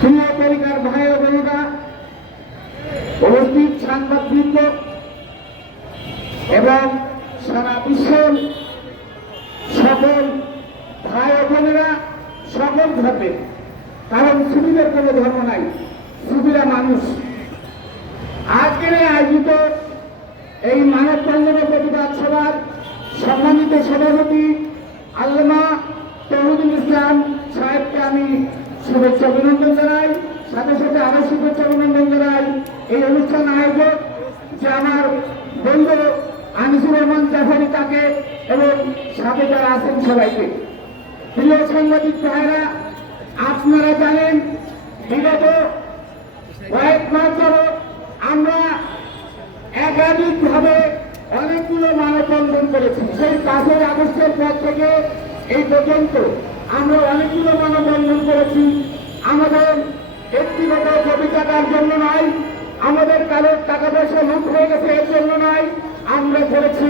প্রিয় পরিকার ভাই ও বোনেরা উপস্থিত সাংবাদিকবৃন্দ এবং সারা বিশ্বের সকল ভাই ও বোনেরা সকল ধর্মের কারণ সুবিধের কোনো ধর্ম নাই সুবিধা মানুষ। আজকের আয়োজিত এই মানব বন্ধনের প্রতিবাদ সভার সম্মানিত সভাপতি আল্লামা তহুদুল ইসলাম সাহেবকে আমি শুভেচ্ছা অভিনন্দন জানাই সাথে সাথে আরও শুভেচ্ছা অভিনন্দন জানাই এই অনুষ্ঠান আয়োজক যে আমার বন্ধু আনিসুর রহমান জাফরি তাকে এবং সাথে যারা আছেন সবাইকে। প্রিয় সাংবাদিক ভাইরা আপনারা জানেন, বিগত কয়েক মাস যাবৎ আমরা একাধিকভাবে অনেকগুলো মানববন্ধন করেছি। সেই পাঁচই আগস্টের পর থেকে এই পর্যন্ত আমরা অনেকগুলো মানববন্ধন করেছি। টাকার জন্য নয়। আমাদের কারোর টাকা পয়সা লুট হয়ে গেছে, এর জন্য নয়। আমরা করেছি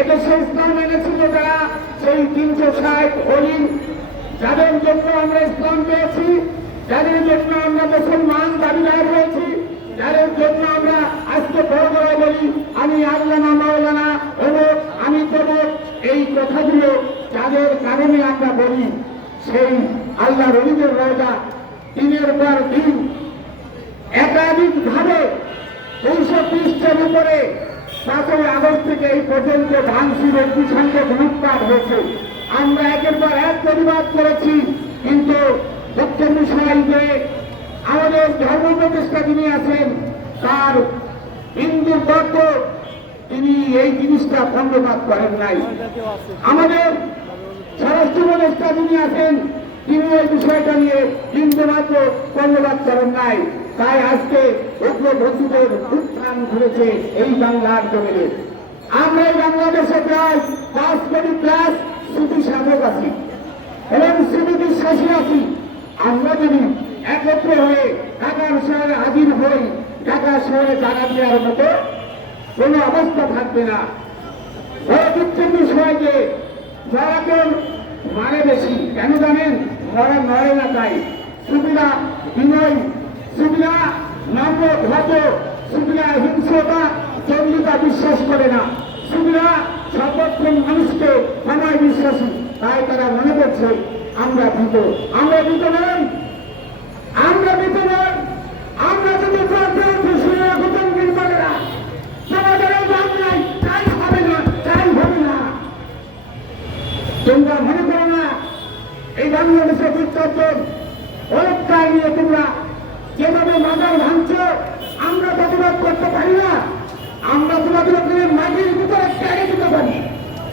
এদেশে ইসলাম এনেছিল যারা, সেই তিনশো ষাট হরিণ। যাদের জন্য আমরা ইসলাম পেয়েছি, যাদের জন্য আমরা মুসলমান দাবিদার হয়েছি, যাদের জন্য আমরা আজকে বড় করে বলি, আমি আল্লাহ মাওলানা এবং আমি দেব। এই কথাগুলো যাদের কারণে আমরা বলি, সেই আল্লাহ রবিদের রোজা দিনের পর দিন একাধিক ভাবে দুইশো পৃষ্ঠের উপরে পাঁচই আগস্ট থেকে এই পর্যন্ত ভাঙচুর একটি সংখ্যক লুটপাট হয়েছে। আমরা একের পর এক প্রতিবাদ করেছি, কিন্তু বিষয় যে আমাদের ধর্ম প্রতিষ্ঠা যিনি আছেন, তার হিন্দুর গর্ব তিনি এই জিনিসটা খণ্ডপাত করেন নাই। আমাদের স্বরাষ্ট্র উপদেষ্টা যিনি আছেন, তিনি এই বিষয়টা নিয়ে বিন্দু মাত্র কর্ণপাত করেন নাই। তাই আজকে উগ্রপন্থীদের উত্থান ঘুরেছে এই বাংলার জমিনে। আমরা এই বাংলাদেশে প্রায় পাঁচ কোটি প্লাস স্মৃতি সাধক আছি। এবং স্মৃতি বিশ্বাসী আছি। আমরা যদি একত্রে হয়ে ঢাকার শহরে হাজির হই, ঢাকা শহরে জায়গা দেওয়ার মতো কোনো অবস্থা থাকবে না। বিষয় যে যারা কেউ মানে বেশি। কেন জানেন? মরা নড়ে না তাই। সুবিধা বিনয় সুবিধা নম্র ভদ্র সুবিধা হিংসতা জঙ্গিতা বিশ্বাস করে না। সুবিধা সর্বক্ষণ মানুষকে সময় বিশ্বাসী, তাই তারা মনে করছে আমরা ভীত। আমরা ভীত নই। আমরা ভীত নই। আমরা যদি তোমরা মনে করো না, এই বাংলাদেশের উত্তরজন অনেকটা নিয়ে তোমরা যেভাবে মাজার ভাঙছ, আমরা প্রতিবাদ করতে পারি না। আমরা তোমাদের ওখানে মাটির ভিতরে ট্যাগে দিতে পারি।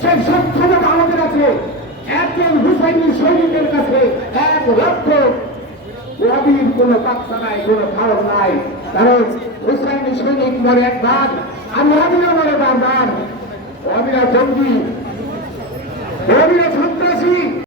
সেই সক্ষমতা আমাদের আছে। একজন হুসাইনি সৈনিকের কাছে এক লক্ষ। রবির কোনো পাত্তা নাই, কোনো কারণ নাই। কারণ হুসাইনি সৈনিক মরে একবার আমি রবিরা মরে বারবার। রবিরা জঙ্গি রবিরা সন্ত্রাসী।